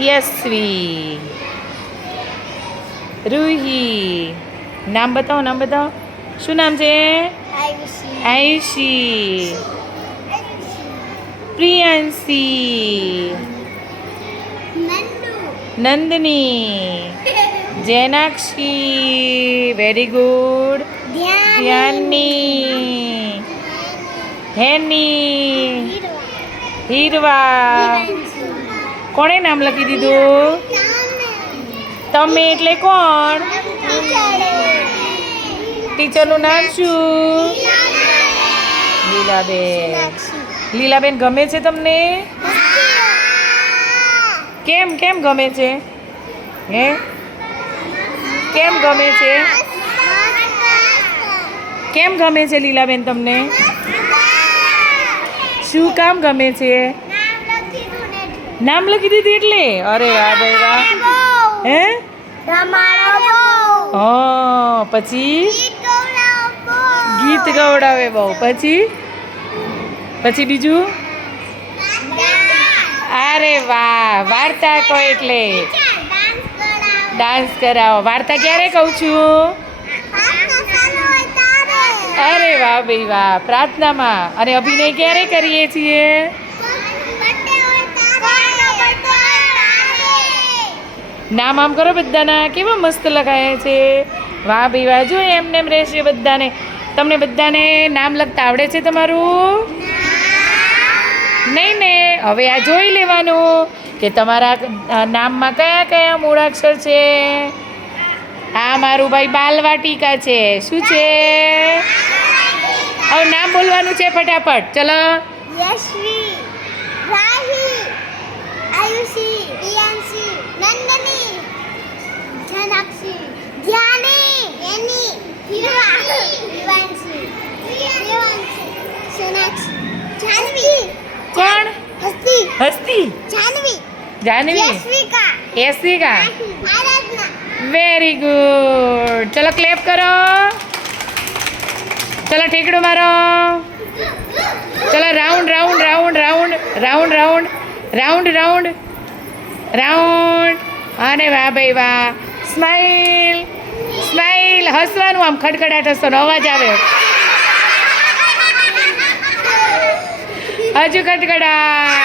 યશ્વી રૂહી નામ બતાવો નામ બતાવો શું નામ છે આયુષી આયુષી પ્રિયાંશી નંદુ નંદની જૈનાક્ષી વેરી ગુડ ધ્યાની હેની હીરવા કોણે નામ લખી દીધું? તમે એટલે કોણ? ટીચરનું નામ શું? લીલાબેન. લીલાબેન ગમે છે તમને? કેમ કેમ ગમે છે? હે? કેમ ગમે છે? કેમ ગમે છે લીલાબેન તમને? શું કામ ગમે છે? નામ લખી દીધું એટલે? અરે વાહ ભાઈ વાહ. હે? હા પછી? ગીત ગવડાવે બહુ. પછી? પછી બીજું? અરે વાહ વાર્તા કહો એટલે. ડાન્સ કરાવો. વાર્તા ક્યારે કહું છું? અરે વાહ ભાઈ વાહ. પ્રાર્થનામાં. અને અભિનય ક્યારે કરીએ છીએ? નામ આમ કરો બધાના, કેવા મસ્ત લગાય છે. વાહ ભાઈ વાહ, જો એમને એમ રહેશે બધાને. તમને બધાને નામ લખતા આવડે છે તમારું? નહીં ને હવે આ જોઈ લેવાનું કે તમારા નામમાં કયા કયા મૂળાક્ષર છે. આ મારું ભાઈ બાલવાટિકા છે. શું છે? હવે નામ બોલવાનું છે ફટાફટ. ચલો. યશ્વી. કોણ? હસ્તી. જાનવી. જાનવી યશ્વિકા. વેરી ગુડ ચલો ક્લેપ કરો. ચલો ઠેકડો મારો. ચલો round round round round round round round round round અને વાહ ભાઈ વાહ. સ્માઈલ હસવાનું આમ ખડખડાટ હસવાનો અવાજ આવે. હજુ ખડખડાટ.